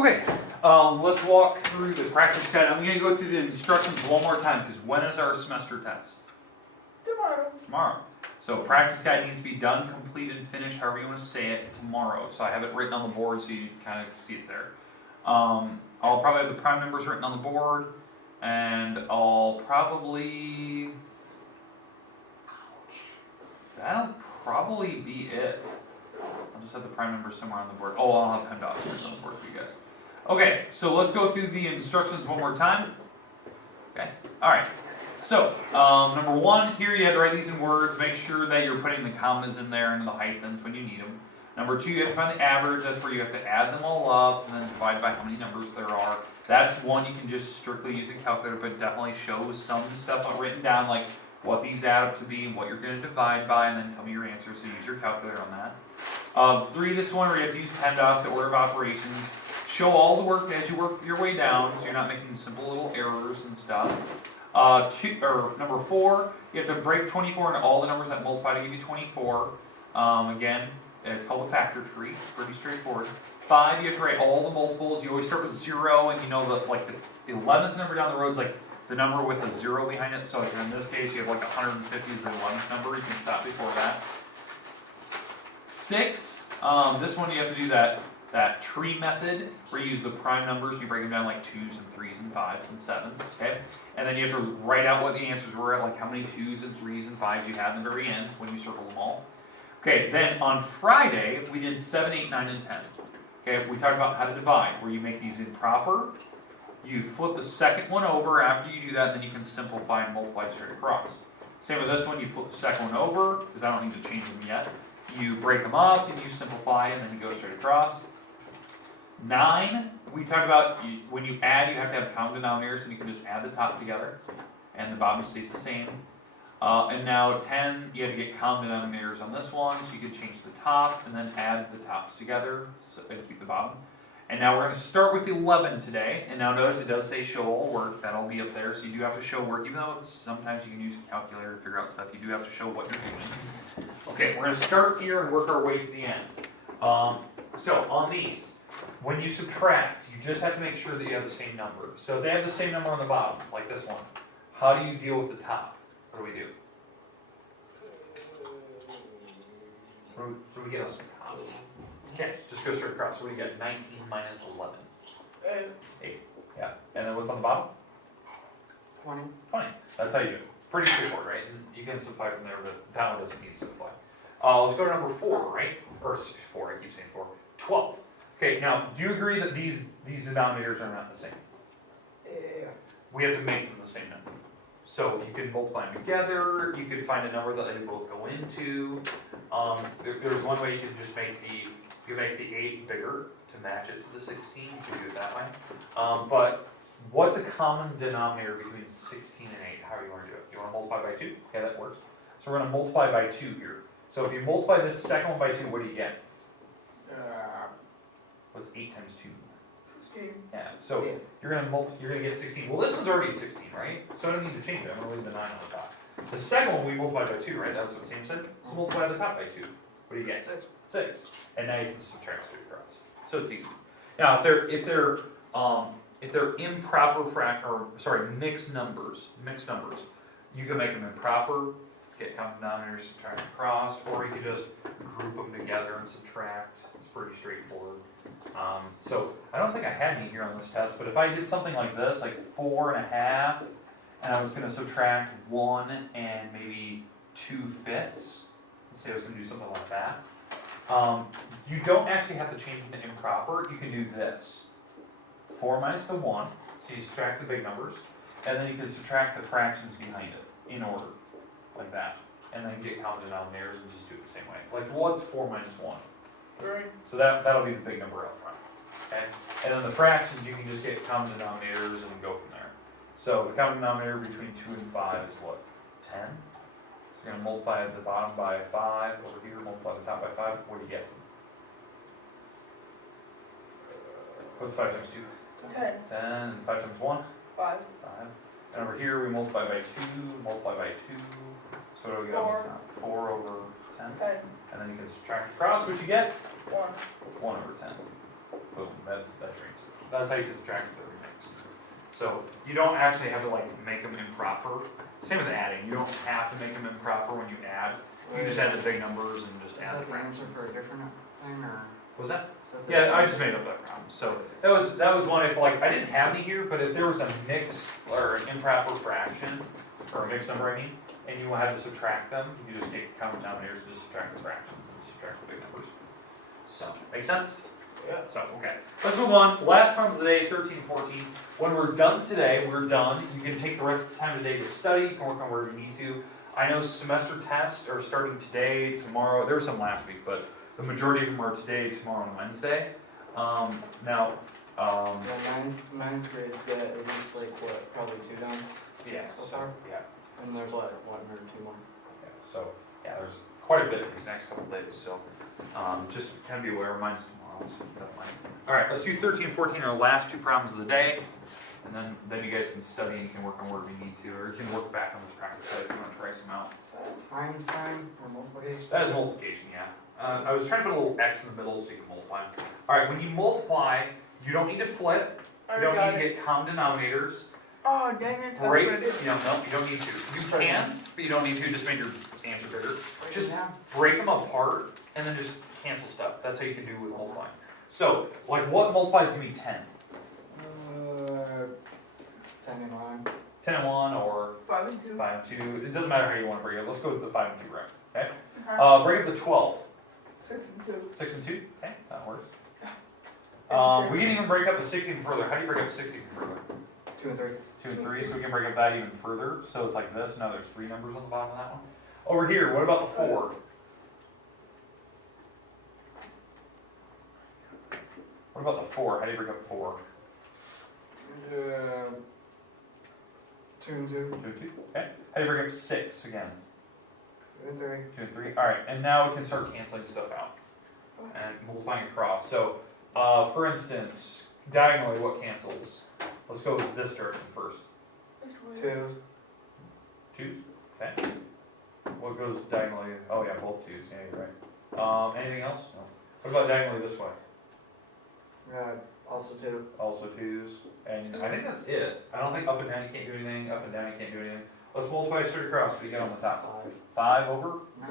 Okay, let's walk through the practice guide. I'm going to go through the instructions one more time because when is our semester test? Tomorrow. Tomorrow. So practice guide needs to be done, completed, finished, however you want to say it, tomorrow. So I have it written on the board so you kind of see it there. I'll probably have the prime numbers written on the board, and I'll probably, that'll probably be it. I'll just have the prime numbers somewhere on the board. Oh, I'll have PEMDAS written on the board for you guys. Okay, so let's go through the instructions one more time. Okay, all right. So, number one, here you have to write these in words. Make sure that you're putting the commas in there and the hyphens when you need them. Number two, you have to find the average. That's where you have to add them all up and then divide by how many numbers there are. That's one you can just strictly use a calculator, but definitely show some stuff written down, like what these add up to be, what you're going to divide by, and then tell me your answer. So use your calculator on that. Three, this one where you have to use PEMDAS, the order of operations. Show all the work as you work your way down, so you're not making simple little errors and stuff. Number four, you have to break 24 into all the numbers that multiply to give you 24. Again, it's called a factor tree. It's pretty straightforward. Five, you have to write all the multiples. You always start with 0, and you know that like the 11th number down the road is like the number with a 0 behind it. So in this case, you have like 150 is the 11th number. You can stop before that. Six, this one you have to do that tree method where you use the prime numbers. You break them down like 2s and 3s and 5s and 7s. Okay. And then you have to write out what the answers were, like how many 2s and 3s and 5s you had in the very end when you circle them all. Okay, then on Friday, we did 7, 8, 9, and 10. Okay, we talked about how to divide, where you make these improper. You flip the second one over after you do that, and then you can simplify and multiply straight across. Same with this one, you flip the second one over, because I don't need to change them yet. You break them up, and you simplify, and then you go straight across. 9, we talked about when you add, you have to have common denominators, and you can just add the top together, and the bottom stays the same. And now 10, you have to get common denominators on this one, so you can change the top, and then add the tops together, and keep the bottom. And now we're going to start with 11 today, and now notice it does say show all work, that'll be up there, so you do have to show work, even though sometimes you can use a calculator to figure out stuff, you do have to show what you're doing. Okay, we're going to start here and work our way to the end. So on these, when you subtract, you just have to make sure that you have the same number. So if they have the same number on the bottom, like this one, how do you deal with the top? What do we do? What do we get on the top? Okay, just go straight across. So we get 19 minus 11. 8. Yeah. And then what's on the bottom? 20. 20. That's how you do it. It's pretty straightforward, right? And you can simplify from there, but that one doesn't need to simplify. Let's go to number 4, right? Or 4, I keep saying 4. 12. Okay, now, do you agree that these denominators are not the same? Yeah. We have to make them the same number. So you can multiply them together, you could find a number that they both go into. There's one way you can just make the 8 bigger to match it to the 16, you can do it that way. But what's a common denominator between 16 and 8? How do you want to do it? You want to multiply by 2? Okay, that works. So we're going to multiply by 2 here. So if you multiply this second one by 2, what do you get? What's 8 times 2? 16. Yeah, so you're gonna get 16. Well, this one's already 16, right? So I don't need to change it. I'm gonna leave the 9 on the top. The second one we multiplied by 2, right? That was what Sam said. So multiply the top by 2. What do you get? 6. And now you can subtract straight across. So it's easy. Now, if they're improper mixed numbers, you can make them improper, get common denominators, subtract across, or you could just group them together and subtract. It's pretty straightforward. So I don't think I had any here on this test, but if I did something like this, like 4.5, and I was going to subtract 1 and maybe 2/5, let's say I was going to do something like that, you don't actually have to change it to improper. You can do this. 4 minus the 1, so you subtract the big numbers, and then you can subtract the fractions behind it in order, like that. And then get common denominators and just do it the same way. Like, what's 4 minus 1? Right. So that'll be the big number up front. Okay? And then the fractions, you can just get common denominators and go from there. So the common denominator between 2 and 5 is what? 10? So you're going to multiply the bottom by 5 over here, multiply the top by 5. What do you get? What's 5 times 2? 10. 10. And 5 times 1? 5. 5. And over here, we multiply by 2, multiply by 2. So what do we get? 4 over 10. 10. And then you can subtract across, what you get? 1. 1 over 10. Boom, that's your answer. That's how you can subtract the remix. So you don't actually have to like make them improper. Same with adding, you don't have to make them improper when you add. You just add the big numbers and just Is add that the the answer fractions. for a different thing, or? What was that? is that the- Yeah, I just made up that problem. So that was one if like, I didn't have any here, but if there was a mixed or an improper fraction, or a mixed number I mean, and you had to subtract them, you just take common denominators, just subtract the fractions and subtract the big numbers. So, make sense? Yeah. So, okay. Let's move on. Last problems of the day, 13 and 14. When we're done today, we're done. You can take the rest of the time today to study. You can work on wherever you need to. I know semester tests are starting today, tomorrow. There were some last week, but the majority of them are today, tomorrow, and Wednesday. Now, Yeah, ninth grade's got at least like what, probably 2 done, yeah, So far? yeah, and there's like 1 or 2 more. yeah. So, yeah, there's quite a bit these next couple of days. So, just kind of be aware. Mine's tomorrow. So don't mind. All right, let's do 13 and 14 are our last 2 problems of the day. And then you guys can study and you can work on wherever you need to, or you can work back on this practice site if you want to try some out. Is that a times sign or multiplication? That is multiplication, yeah. I was trying to put a little x in the middle so you can multiply. All right, when you multiply, you don't need to flip. You don't need to get common denominators. Oh, dang it. that's Break, what I did. no, you don't need to. You can, but you don't need to. Just make your answer bigger. Break Just it down. break them apart and then just cancel stuff. That's how you can do with multiplying. So, like what multiplies to me 10? 10 and 1. 10 and 1 or 5 and 2. 5 and 2. It doesn't matter how you want to break it. Let's go with the 5 and 2 route. Okay? Uh-huh. Break up the 12. 6 and 2. 6 and 2? Okay, that works. And We can even break up the 6 even further. How do you break up 6 even further? 2 and 3. 2 and 3, so we can break up that even further. So it's like this. Now there's 3 numbers on the bottom of that one. Over here, what about the 4? What about the 4? How do you break up 4? 2 and 2. 2 and 2. Okay. How do you break up 6 again? 2 and 3. 2 and 3. Alright, and now we can start canceling stuff out and multiplying across. So, for instance, diagonally, what cancels? Let's go with this direction first. This way. 2s. 2s? Okay. What goes diagonally? Oh, yeah, both 2s. Yeah, you're right. Anything else? No. What about diagonally this way? Also 2. Also 2s. And I think that's it. I don't think up and down you can't do anything. Up and down you can't do anything. Let's multiply straight across. What do you get on the top? 5 over? 9.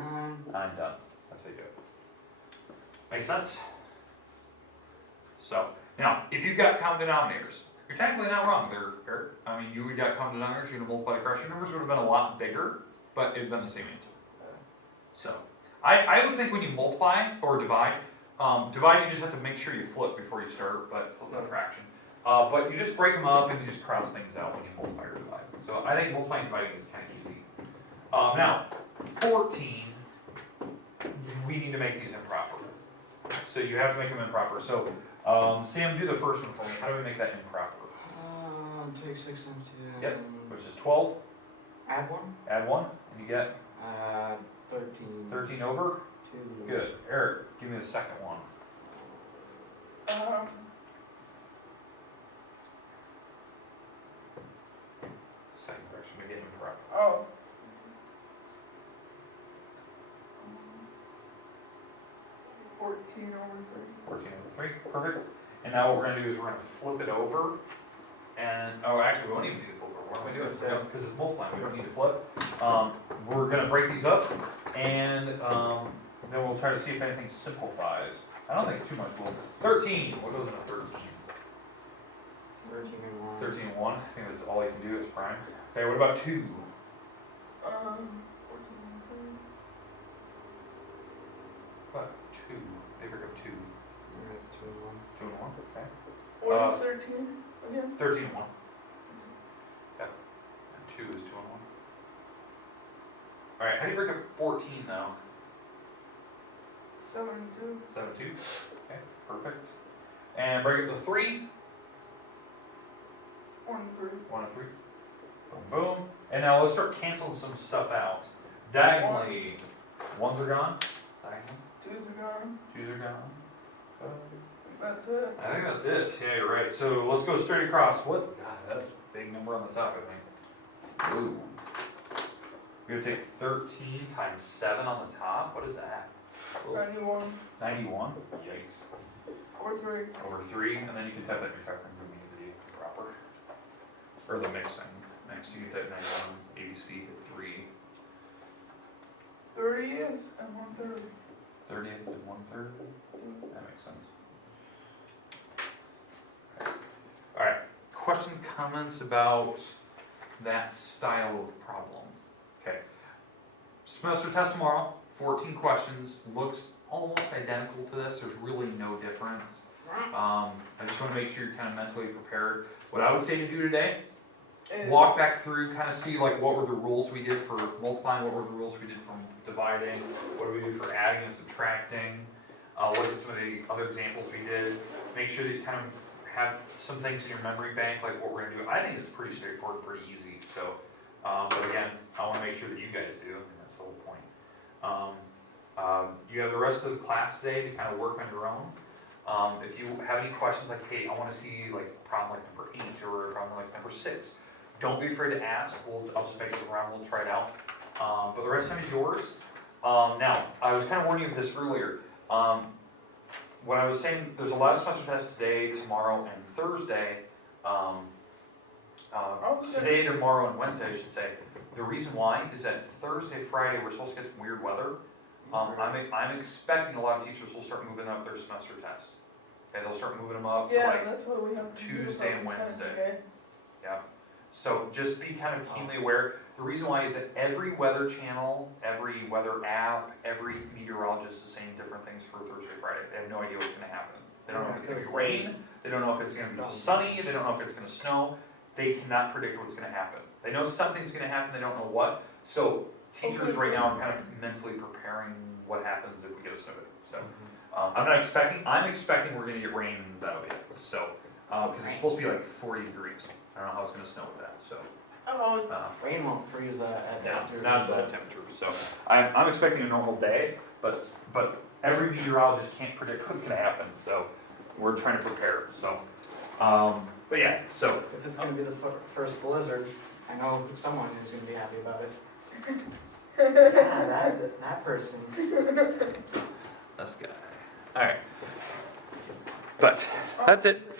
I'm done. That's how you do it. Make sense? So, now, if you've got common denominators, you're technically not wrong there, Eric. I mean, you got common denominators, you're going to multiply across. Your numbers would have been a lot bigger, but it would have been the same answer. So, I always think when you multiply or divide, divide you just have to make sure you flip before you start, but flip that fraction. But you just break them up and you just cross things out when you multiply or divide. So I think multiplying and dividing is kind of easy. Now, 14, we need to make these improper. So you have to make them improper. So, Sam, do the first one for me. How do we make that improper? Take 6 and 2. Yep. Which is 12, Add 1. add 1, and you get 13. 13 over. 2. Good. Eric, give me the second one. Second direction, make it improper. Oh. 14 over 14 over 3, perfect. And now what we're gonna do is we're gonna flip it over, and, oh, actually, we won't even do the flip over, why don't we do it? Yeah. Because it's multiplying, we don't need to flip. We're gonna break these up, and, then we'll try to see if anything simplifies. I don't think too much will. 13, what goes into 13? 13 and 1. 13 and 1, I think that's all you can do is prime. Okay, what about 2? 14 What, 2? They break up 2. 2 and 1. 2 and 1, okay. What is 13 again? 13 and 1. Yep. And 2 is 2 and 1. Alright, how do you break up 14 though? 7 and 2. 7 and 2. Okay, perfect. And break up the 3. 1 and 3. 1 and 3. Boom, boom. And now let's start canceling some stuff out. Diagonally, 1s are gone. Diagonally, 2's are gone. 2s are gone. That's it. I think that's it. Yeah, you're right. So let's go straight across. What? God, that's a big number on the top, I think. Ooh. We're gonna take 13 times 7 on the top. What is that? 91. 91? Yikes. Or 3. over 3, and then you can type that in your calculator and give me the proper, or the mixing. Next, you can type 91, ABC, hit 3, 30th and 1/3. 30th and 1/3. That makes sense. All right. Questions, comments about that style of problem? Okay. Semester test tomorrow. 14 questions. Looks almost identical to this. There's really no difference. I just want to make sure you're kind of mentally prepared. What I would say to do today, walk back through, kind of see like what were the rules we did for multiplying, what were the rules we did for dividing, what do we do for adding and subtracting, what are some of the other examples we did. Make sure that you kind of have some things in your memory bank, like what we're going to do. I think it's pretty straightforward, pretty easy. So, but again, I want to make sure that you guys do, and that's the whole point. You have the rest of the class today to kind of work on your own. If you have any questions like, hey, I want to see like a problem like number 8 or a problem like number 6, don't be afraid to ask. I'll just make it around, we'll try it out. But the rest of it is yours. Now, I was kind of warning you of this earlier. When I was saying there's a lot of semester tests today, tomorrow, and Thursday. Today, tomorrow, and Wednesday, I should say. The reason why is that Thursday, Friday, we're supposed to get some weird weather. I'm expecting a lot of teachers will start moving up their semester test. Okay, they'll start moving them up to Yeah, like that's what we have to do Tuesday and about the Wednesday. Saturday. Yeah. So just be kind of keenly aware. The reason why is that every weather channel, every weather app, every meteorologist is saying different things for Thursday, Friday. They have no idea what's going to happen. They don't know if it's going to be rain. They don't know if it's going to be sunny. They don't know if it's going to snow. They cannot predict what's going to happen. They know something's going to happen. They don't know what. So teachers right now are kind of mentally preparing what happens if we get a snow day. So I'm expecting we're going to get rain and that'll be it. So, because it's supposed to be like 40 degrees. I don't know how it's going to snow with that. So. Oh, Rain won't freeze at Yeah, that not at that temperature. So I'm expecting a normal day, but every meteorologist can't predict what's going to happen. So we're trying to prepare. So, but yeah. So if it's going to be the first blizzard, I know someone who's going to be happy about it. Yeah, that person. this guy. All right. But that's it for.